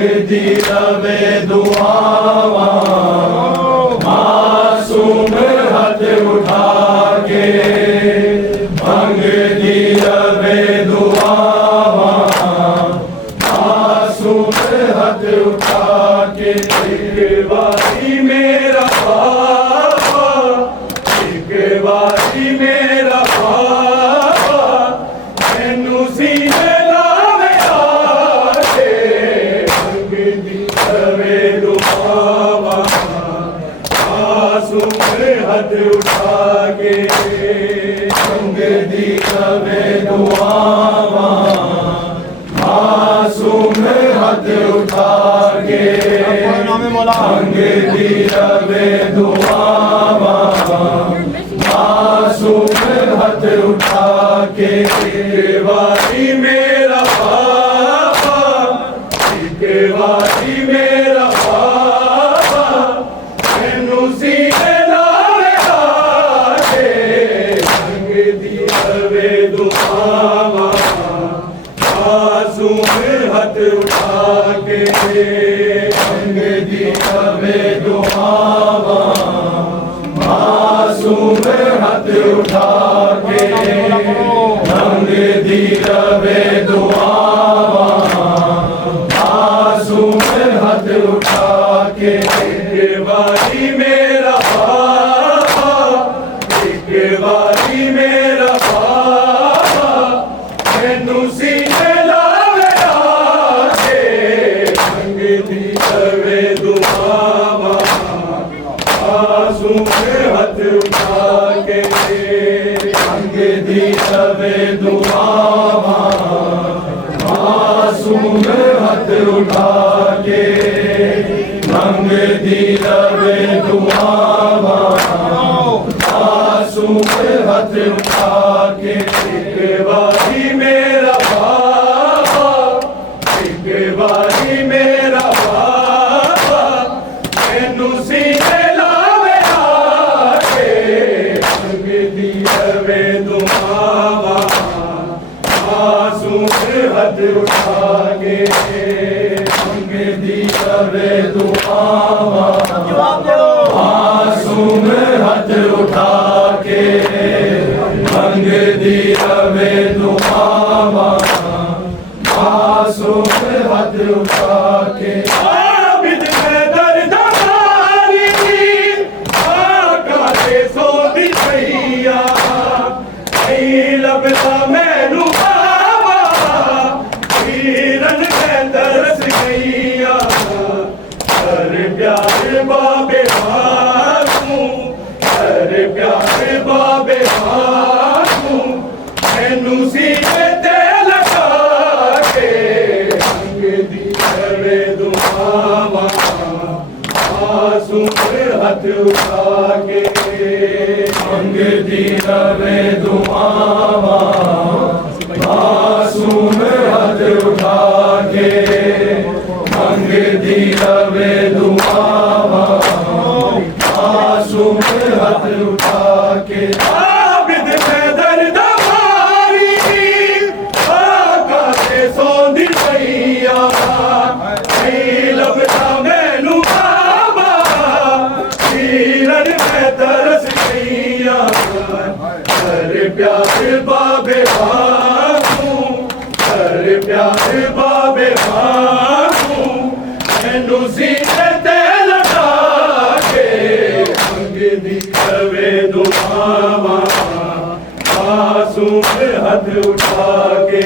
मंगदी रवे दुआवां मासूम हाथ उठा के मंगदी रवे दुआवां मासूम हाथ उठा के एक बारी मेरा बाबा एक बारी मेरा बाबा मैनू सीने लावे आके मंगदी रवे दुआवां मासूम हाथ उठा के मंगदी रवे दुआवां मासूम हाथ उठा के मंगदी रवे दुआवां मासूम हाथ उठा के एक बारी मेरा बाबा एक बारी मेरा बाबा मैनू सीने लावे आके मंगदी रवे दुआवां मासूम हाथ उठा के मंगदी रवे दुआवां मासूम हाथ उठा के मंगदी रवे दुआवां मासूम हाथ उठा के एक बारी मेरा बाबा एक बारी मेरा बाबा मैनू सीने लावे आके मंगदी रवे दुआवां मासूम हाथ उठा के मंगदी रवे दुआवां मासूम हाथ उठा के मंगदी रवे दुआवां मासूम हाथ उठा के एक बारी मेरा बाबा एक बारी मेरा बाबा मैनू सीने लावे आके मंगदी रवे दुआवां मासूम हाथ उठा के मंगदी रवे दुआवां मासूम हाथ उठा के मंगदी रवे दुआवां मासूम हाथ उठा के आबिद में दर्द मारी आका दे सो दी भैया नहीं लभदा मैनू बाबा हीरन में तरस गईया हर प्यार बाबे मारू हर प्यार बाबे मारू मैनू सीने ते लगा के मंगदी रवे दुआवां मासूम हाथ उठा के मंगदी रवे दुआवां मासूम हाथ उठा के मंगदी रवे दुआवां मासूम हाथ उठा के आबिद में दर्द मारी आका दे सोंदी भैया नहीं लभदा मैनू बाबा हीरन में तरस गईया हर प्यार बाबे मारू हर प्यार बाबे मारू मैनू सीने ते लगा के मंगदी रवे दुआवां मासूम हाथ उठा के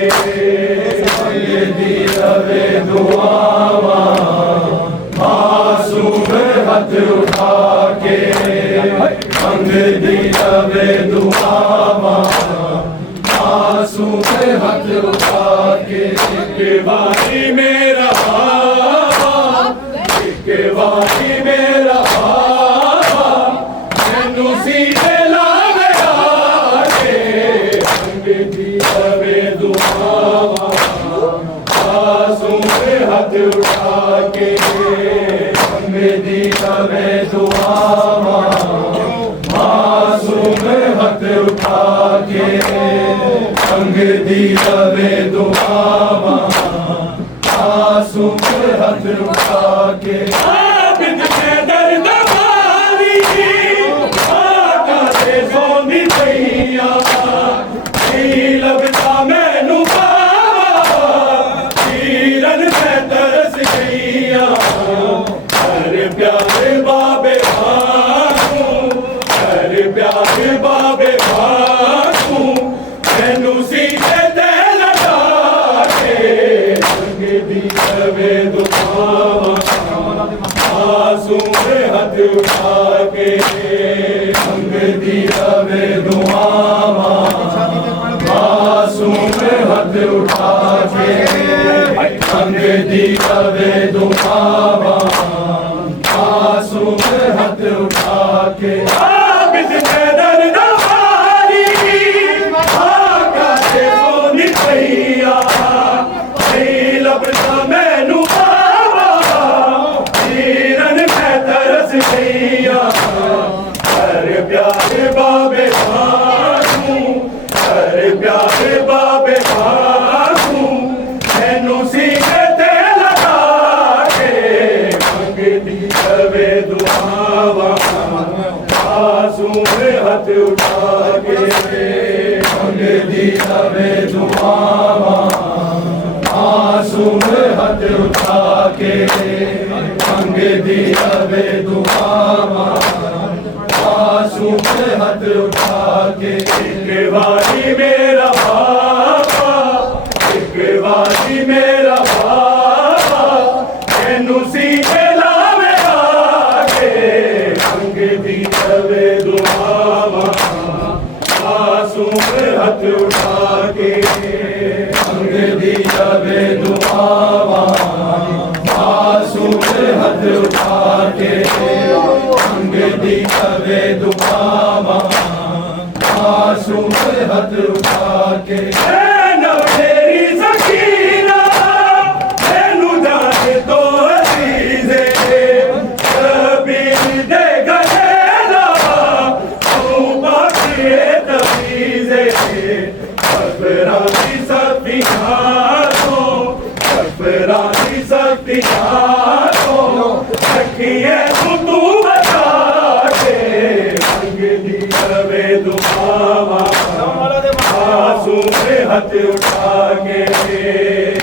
मंगदी रवे दुआवां मासूम हाथ उठा के मंगदी रवे दुआवां मासूम हाथ उठा के एक बारी मेरा बाबा एक बारी मेरा बाबा मैनू सीने लावे आके मंगदी रवे दुआवां मासूम हाथ उठा के मंगदी रवे दुआवां मासूम हाथ उठा के मंगदी रवे दुआवां मासूम हाथ मासूम हथ उठा के मंगदी रवे दुआवां मासूम हथ उठा के मंगदी रवे दुआवां मासूम हथ उठा के आबिद पैदल नवारी आका से सोनी भैया लबदा मैनू बाबा जीरन में तरस गईया हर प्यारे बाबे बाबू हर प्यारे बाबे बाबू मैनू सीने ते लगा के मंगदी रवे दुआवां मासूम हथ उठा के मंगदी रवे दुआवां मासूम हथ उठा के मंगदी रवे दुआवां मासूम हथ उठा के एक बारी मेरा बाबा एक बारी मेरा बाबा मैनू सीने लावे आके मंगदी रवे दुआवां मासूम हथ उठा के मंगदी रवे दुआवां मासूम हथ उठा के मंगदी रवे दुआवां मासूम हथ उठा के तेरी सकीना मैनू जाने तो अजीज़े कबीर दे गले लावा तू बाकी तमीज़े अफरादी सतियारो अफरादी सतियारो रखिए तू बचा के मंगदी रवे दुआवां मासूम हथ उठा के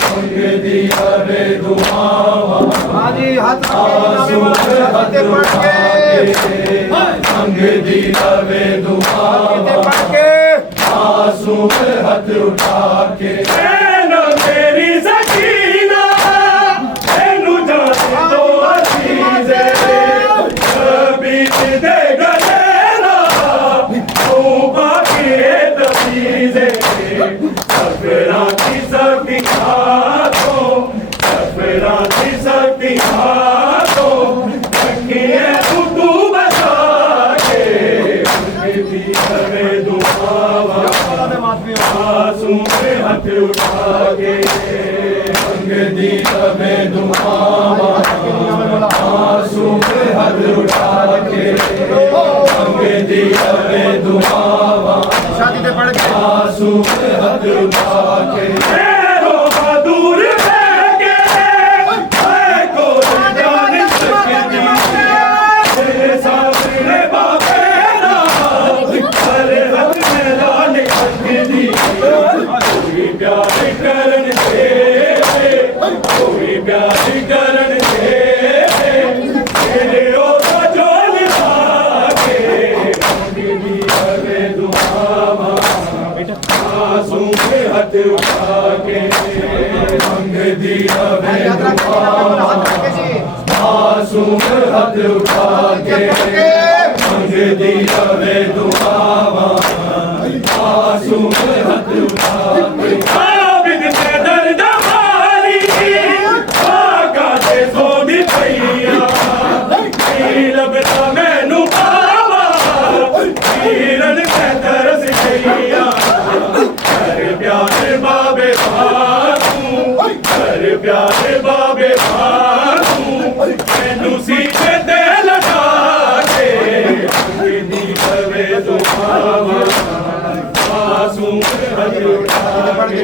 मंगदी रवे दुआवां मासूम हथ उठा के मंगदी रवे दुआवां मासूम हथ उठा के तेरी सकीना मैनू जाने तो अजीज़े कबीर दे गले लावा तू बाकी तमीज़े अफरादी सतियारो अफरादी सतियारो रखिए तू बचा के मंगदी रवे दुआवां मासूम हथ उठा के मंगदी रवे दुआवां मासूम हथ उठा के मंगदी रवे दुआवां मासूम हथ उठा के दूर के को जान सकती तेरे सामने बाबे ना हर हथ में लाल सकती कोई प्यार करन दे कोई प्यार करन दे तेरे ओ जोल के मंगदी रवे दुआवां मासूम हथ उठा के मंगदी रवे दुआवां मासूम हथ उठा के मंगदी रवे दुआवां मासूम हथ उठा के आबिद पैदल नवारी आका से सोनी भैया लबदा मैनू बाबा जीरन में तरस गईया हर प्यारे बाबे बाबू हर प्यारे बाबे बाबू मैनू सीने ते लगा के मंगदी रवे दुआवां मासूम हथ उठा के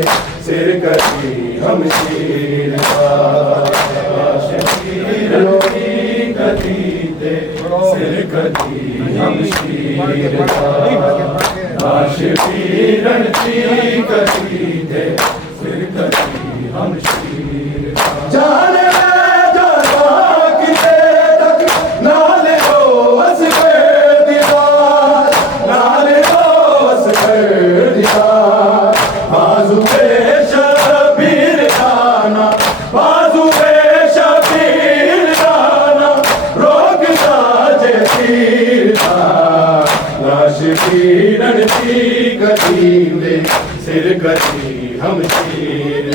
कदी दे सिर कदी हम शीर लाश पीरन की कदी दे सिर कदी हम शीर जाने पीरन की गदी दे सिर गदी हम शीर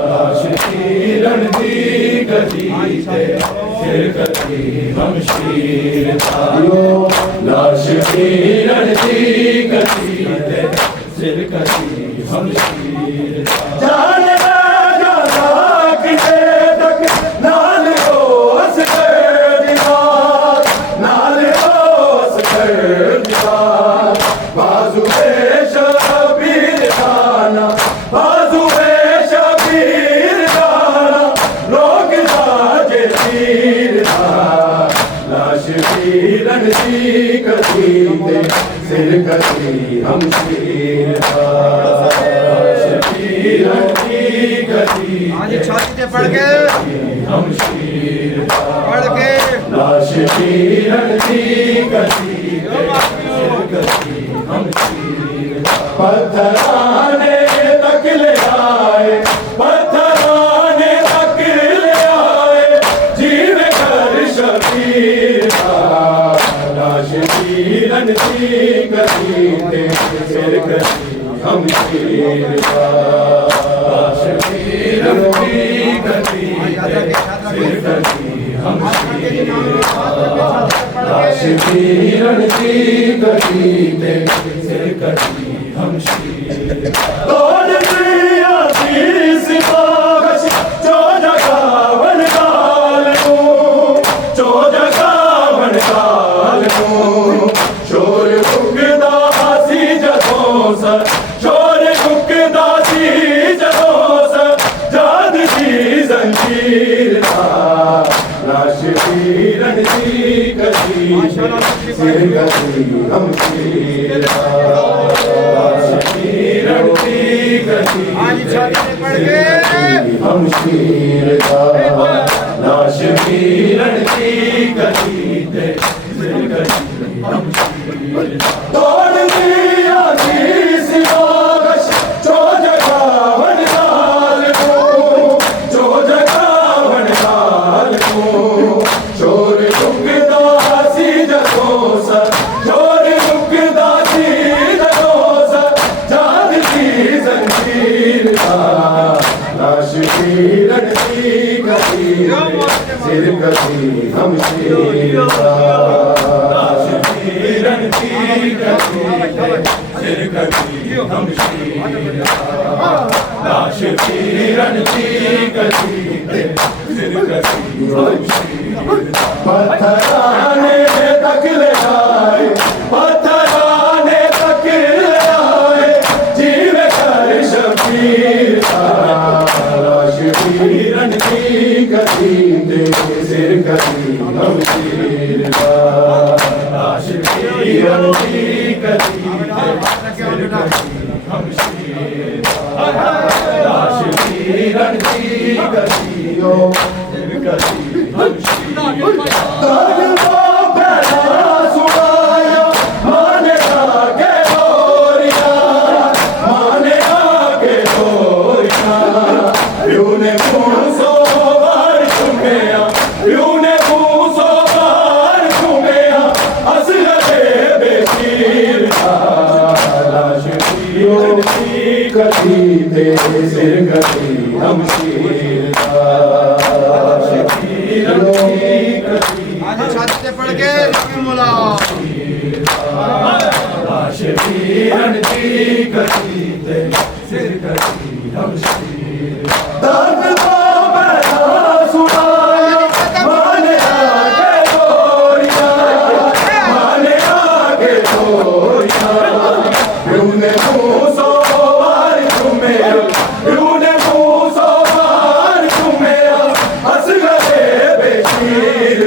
लाश पीरन की गदी दे सिर गदी हम शीर लाश पीरन की गदी दे सिर गदी हम शीर जाने पीरन की गदी दे सिर गदी हम शीर लाश पीरन की गदी दे पढ़ के हम शीर पढ़ के लाश पीरन की गदी दे सिर गदी हम शीर पत्थराने तक ले आए पत्थराने तक ले आए जीव कर शबीर लाश पीरन की गदी दे सिर गदी हम शीर लाश पीरन की गदी दे सिर गदी हम शीर लाश पीरन की गदी दे सिर गदी हम शीर तोड़ दिया शीश बागश जो जगावन काल को जो जगावन काल को शोर फुकदा सी जगों सर शोर फुकदा सी जगों सर जाद की जंजीर लाश पीरन की गदी सिर गदी हम शीर लाश पीरन की गदी हम शीर लाश पीरन की गदी दे सिर गदी हम शीर तोड़ दिया शीश बागश जो जगावन काल को जो जगावन काल को शोर फुकदा सी जगों सर शोर फुकदा सी जगों सर जाद की जंजीर लाश पीरन की गदी सिर गदी हम शीर लाश पीरन की गदी सिर गदी हम शीर लाश पीरन की गदी सिर गदी हम शीर पत्थराने तक ले आए पत्थराने तक ले आए जीव कर शबीर लाश पीरन की गदी दे सिर गदी हम शीर लाश पीरन की गदी दे सिर गदी हम शीर लाश पीरन की गदी सिर गदी हम शीर गदी दे सिर गदी हम शीर लाश पीरन की गदी पढ़ के बोला लाश पीरन की गदी दे सिर गदी हम शीर दर्द को बता सुनाया माने आगे गोरिया माने आगे गोरिया यूने मूसो यूने मूसो हंस गए बेशीर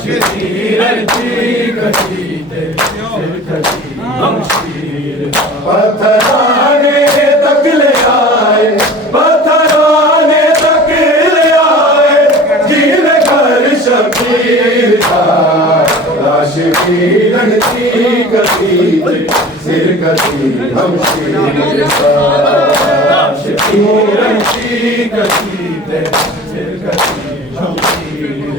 शीरन की कसीदे सिर कसी हम शीर पत्थराने तक ले आए पत्थराने तक ले आए जीवे घर शबीर था लाश शीरन की कसीदे सिर कसी हम शीर लाश शीरन की कसीदे सिर कसी हम शीर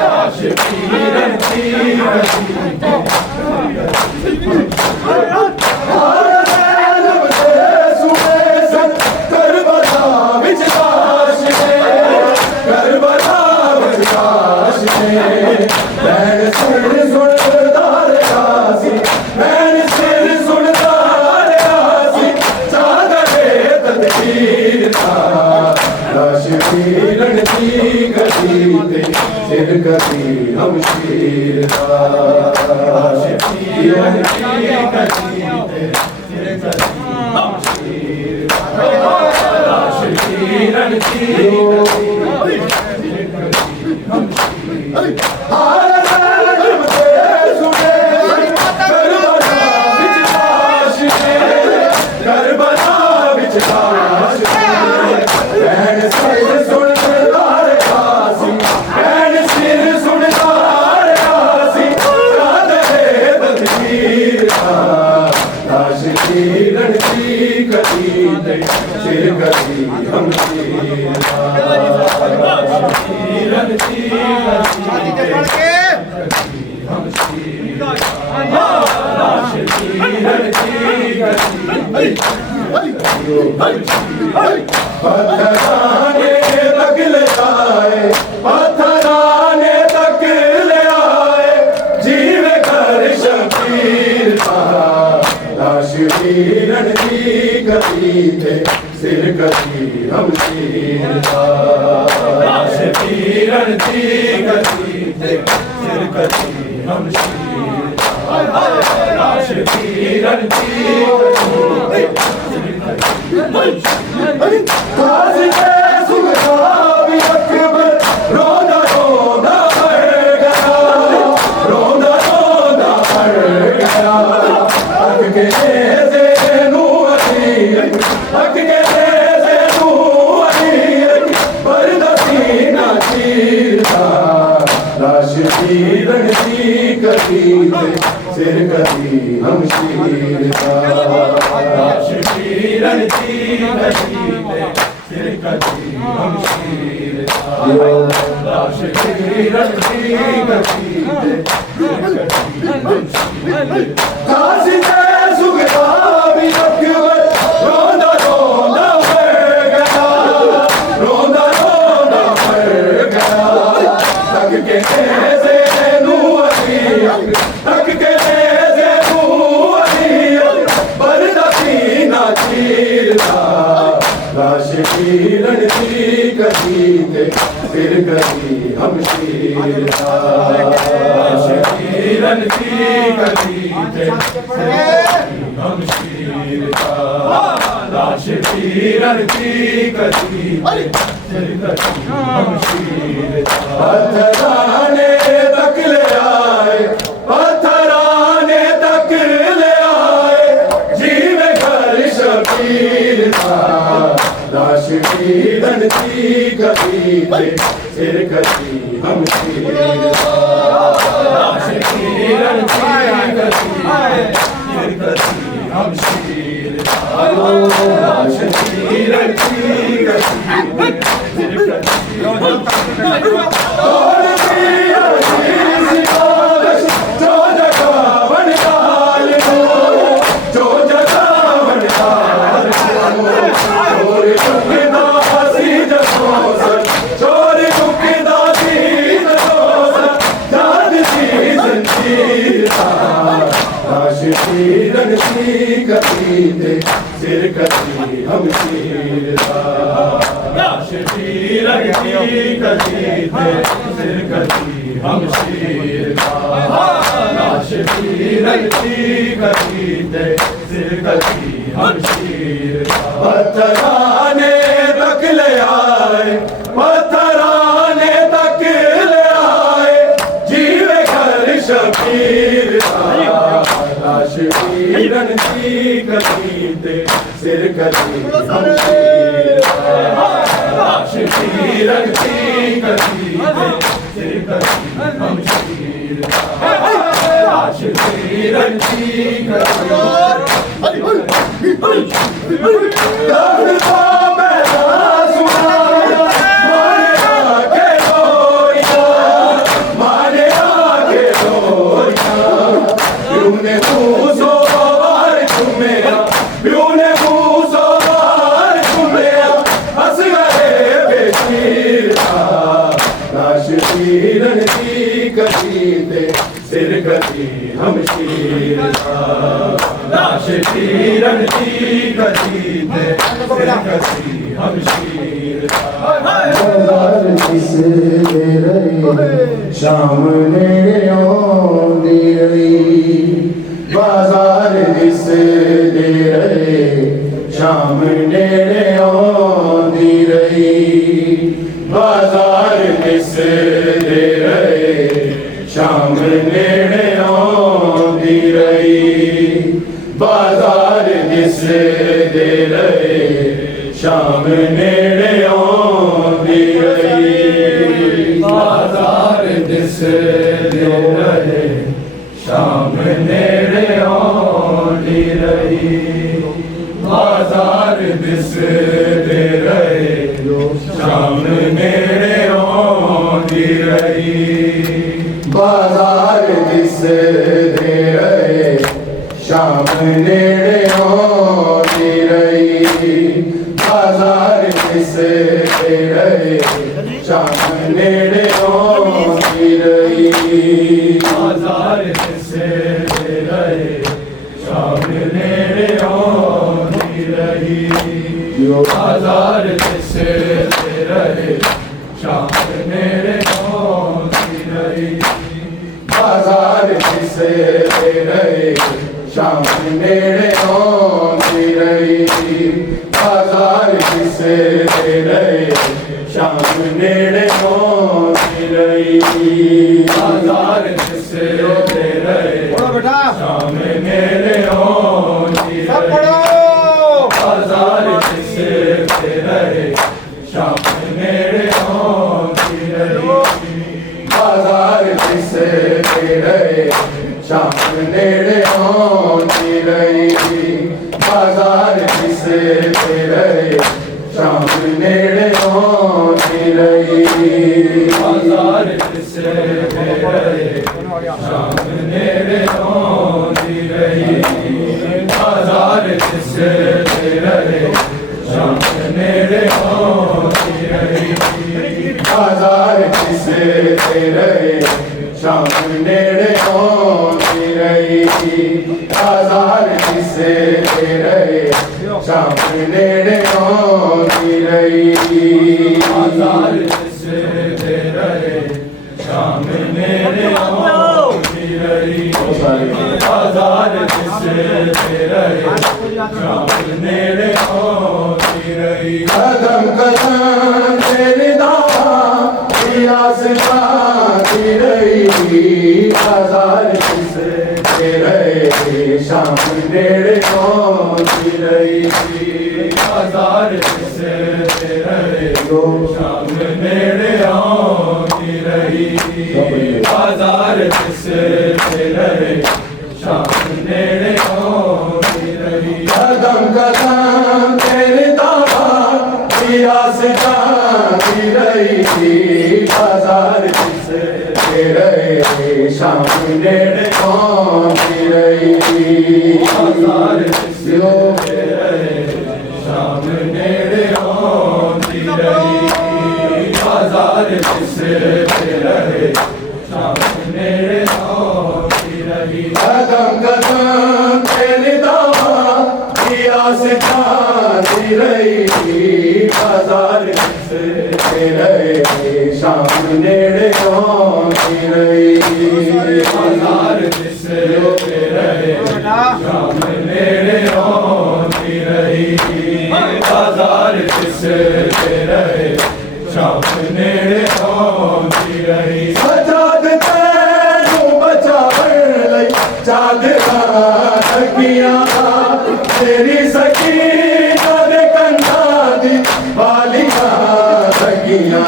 लाश शीरन की कसीदे शीरन की कसीदे सिर कसी हम शीर शीरन की कसीदे सिर कसी हम शीर शीरन की कसीदे हम शीर शीरन की कसीदे सिर कसी हम शीर शीरन की कसीदे हम शीर शीरन की कसीदे पत्थराने तक ले आए पत्थराने तक ले आए जीवे घर शबीर था लाश शीरन की कसीदे सिर कसी हम शीर लाश शीरन की कसीदे सिर कसी हम शीर लाश शीरन की कसीदे सिर कसी हम शीर सुगताबी अकबर रोना रोना मर गया रोना रोना मर गया हक के से नू अलीर हक के से नू अलीर परदसीना चीर था लाश शीरन की कसीदे सिर कसी हम शीर लाश शीरन की कसीदे सिर कसी हम शीर लाश शीरन की कसीदे सिर कसी हम शीर कासिदे सुगताबी अकबर रोना रोना मर गया रोना रोना मर गया तक के से नू अलीर तक के से नू अलीर परदसीना चीर था लाश शीरन की कसीदे सिर कसी हम शीर लाश शीरन की कसीदे हम शीर लाश शीरन की कसीदे सिर कसी हम शीर पत्थराने तक ले आए पत्थराने तक ले आए जीवे घर शबीर था लाश शीरन की कसीदे सिर कसी हम शीर लाश शीरन की कसीदे सिर कसी हम शीर लाश शीरन की कसीदे सिर कसी हम शीर तोड़ दिया शीश कागज जो जगह बनकाल हो जो जगह बनकाल हो चोर चुकदासी जसोसर चोर चुकदासी जसोसर जान सी जंजीर था लाश शीरन की कसीदे सिर कसी हम शीर लाश शीरन की कसीदे सिर कसी हम शीर लाश शीरन की कसीदे सिर कसी हम शीर पत्थराने तक ले आए पत्थराने तक शमशीरन दी कदी ते सिर कदी शमशीर लाश शीरन दी कदी ते सिर कदी शमशीर लाश शीरन दी शमशीरन दी कदी ते सिर कदी शमशीर लाश शीरन दी कदी ते सिर कदी शमशीर बाजार किस दे रही शाम नेड़े आउंदी रही बाजार किस दे रही शाम नेड़े आउंदी रही बाजार किस दे रहे शाम नेड़े आउंदी रही बाजार किस दे रहे शाम नेड़े आउंदी रही बाजार किस दे रहे शाम नेड़े आउंदी रही बाजार किस दे रहे शाम नेड़े आउंदी रही बाजार किस दे रहे शाम नेड़े आउंदी रही बाजार किस दे रहे शाम नेड़े आउंदी रही बाजार किस दे रहे शाम नेड़े आउंदी रही बाजार किस दे रहे शाम नेड़े आउंदी रही बाजार किस दे रहे शाम नेड़े आउंदी रही बाजार किस दे रहे शाम नेड़े आउंदी रही बाजार किस दे रहे बेटा शाम नेड़े आउंदी सब रही पढ़ो बाजार किस दे रहे शाम नेड़े आउंदी रही बाजार किस दे रहे शाम नेड़े आउंदी रही बाजार किस दे रहे शाम नेड़े आउंदी रही बाजार किस दे रहे शाम नेड़े आउंदी रही बाजार किस दे रहे शाम नेड़े आउंदी रही बाजार किस दे रहे शाम नेड़े आउंदी रही बाजार किस दे रहे शाम नेड़े आउंदी रही बाजार किस दे रहे शाम नेड़े आउंदी रही बाजार किस दे रहे शाम नेड़े आउंदी रही कदम कदम तेरे दावा प्यास खाती रही बाजार किस दे रहे शाम नेड़े आउंदी रही बाजार किस दे रहे शाम नेड़े आउंदी रही बाजार किस दे रहे शाम नेड़े आउंदी रही कदम कदम तेरे दावा प्यास खाती रही बाजार किस दे रहे शाम नेड़े आउंदी रही बाजार किस दे रहे शाम नेड़े आउंदी रही बाजार किस दे रहे शाम नेड़े आउंदी रही कदम कदम तेरे दावा प्यास खाती रही बाजार किस दे रहे शाम नेड़े आउंदी रही बाजार किस दे रहे शाम नेड़े आउंदी रही बाजार किस दे रहे शाम नेड़े आउंदी रही सजाद तैनू बचावन लई चादरां सखियां तेरी सखीना दे कंधा दी बालियां सखियां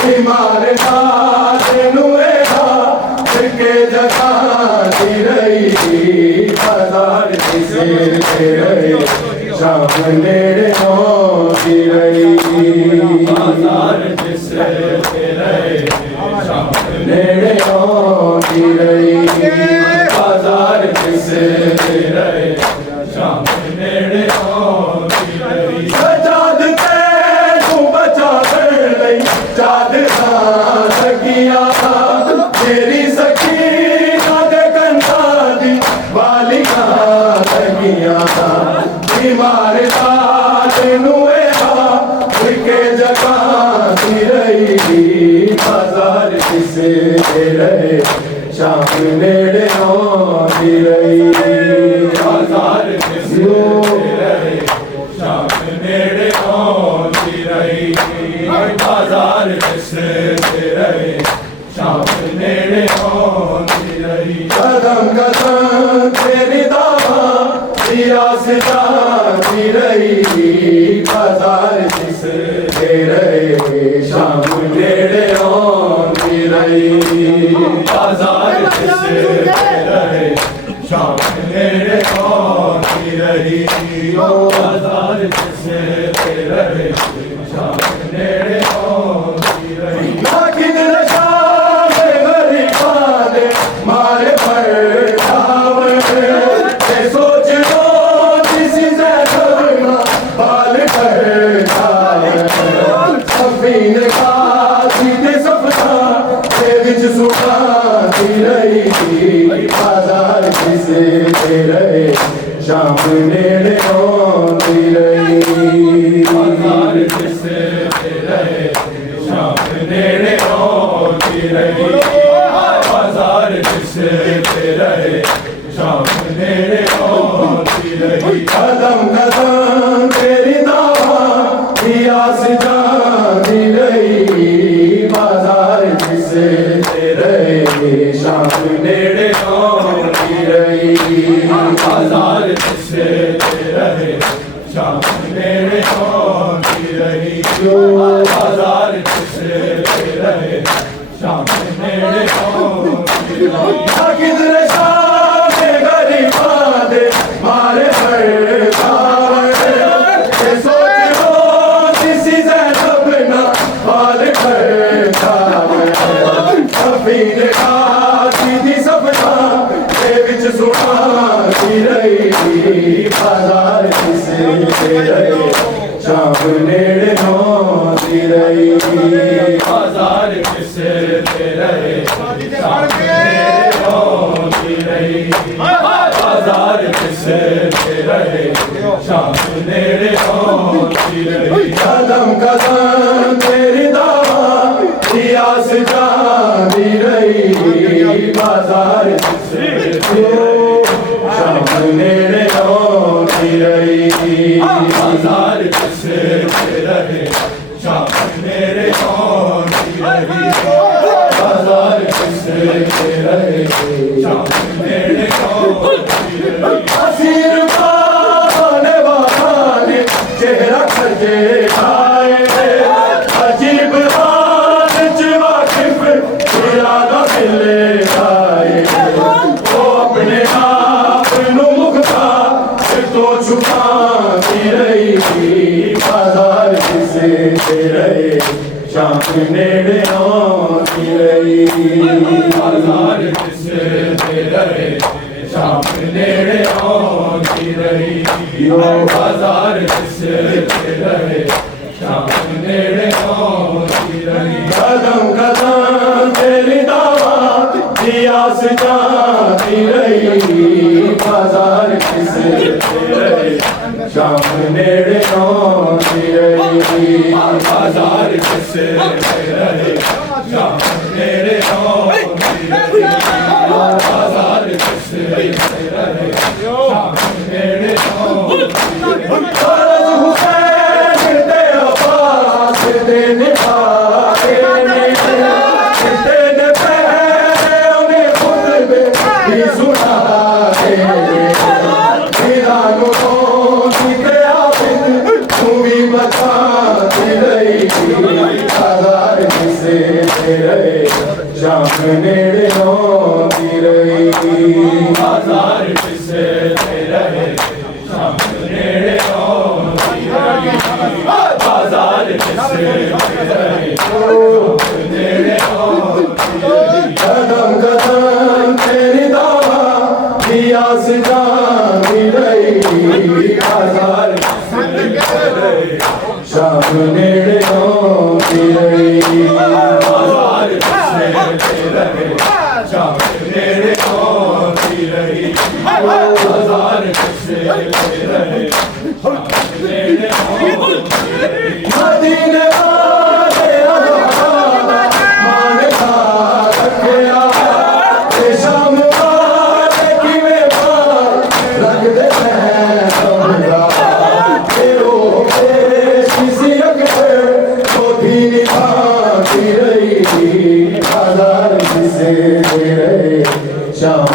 बीमार नुए के जगा दी रही बाजार से रहे शाम नेड़े होती रही बाजार से रहे शाम नेड़े होती रही बाजार से रहे शाम नेड़े होती रही चाँद पे तू बचा कर लई चाँद सखिया तेरी सखी दे कंधा दी बालिका सखिया बीमार नुए के जगा दी रही बाजार से रहे शाम नेड़े होती रही बाजार से रहे शाम नेड़े होती रही बाजार से रहे शाम नेड़े होती रही कदम कदम तेरी दावा दिया सिता दी रही बाजार से रहे शाम नेड़े होती रही बाजार से रहे शाम नेड़े होती रही बाजार से रहे शाम नेड़े होती रही मारे पर सोच लो किसी से बाल कर सफीन का सीधे सफा के बिच सुखा दी रही बाजार से रहे शाम नेड़े होती रही बाजार से रहे शाम नेड़े होती रही बाजार से रहे शाम नेड़े होती रही कदम कदम तेरी दावा दिया सिजा दी रही बाजार से रहे शाम नेड़े होती रही बाजार से रहे शाम नेड़े होती रही बाजार से रहे शाम नेड़े होती रही किधर शाम गरीबा दे मारे पर सोच लो किसी से सपना बाल कर सफीन का सीधी सपना के बिच सुना दी रही बाजार से रहे शाम नेड़े होती रही बाजार से रहे शाम नेड़े होती रही बाजार से रहे शाम नेड़े होती रही कदम कदम तेरी दावा दिया सिजा दी रही बाजार से शाम नेड़े होती रही बाजार से रहे शाम नेड़े होती रही बाजार से रहे शाम नेड़े होती रही हसीन पाने वाले चेहरा खजे खाए अजीब हाल वाकिफ इरादा मिले खाए वो अपने आप मुखता तो छुपा दी रही बाजार से रहे शाम नेड़े होती रही बाजार से रहे शाम नेड़े होती रही बाजार से रहे शाम नेड़े होती रही कदम कदम तेरी दावा दिया सिजा दी रही बाजार से रहे शाम नेड़े होती रही बाजार से रहे शाम नेड़े होती रही बाजार से रहे शाम नेड़े होती रही शाम नेड़े आती रही बाजार किसे दे रहे शाम नेड़े आती रही बाजार किसे दे रहे शाम नेड़े आती रही कदम कदम तेरी दावा दिया सजाती रही बाजार शाम नेड़े आती रही बाजार किसे दे रहे शाम नेड़े आती रही बाजार किसे दे रहे शाम नेड़े आती रही मदीने वाले मान खा रखिया ते शाम वाले किवें पार लगदे हैं तुमरा तेरो पेश किसी अकबर छोटी निभाती रही बाजार किसे दे रहे शाम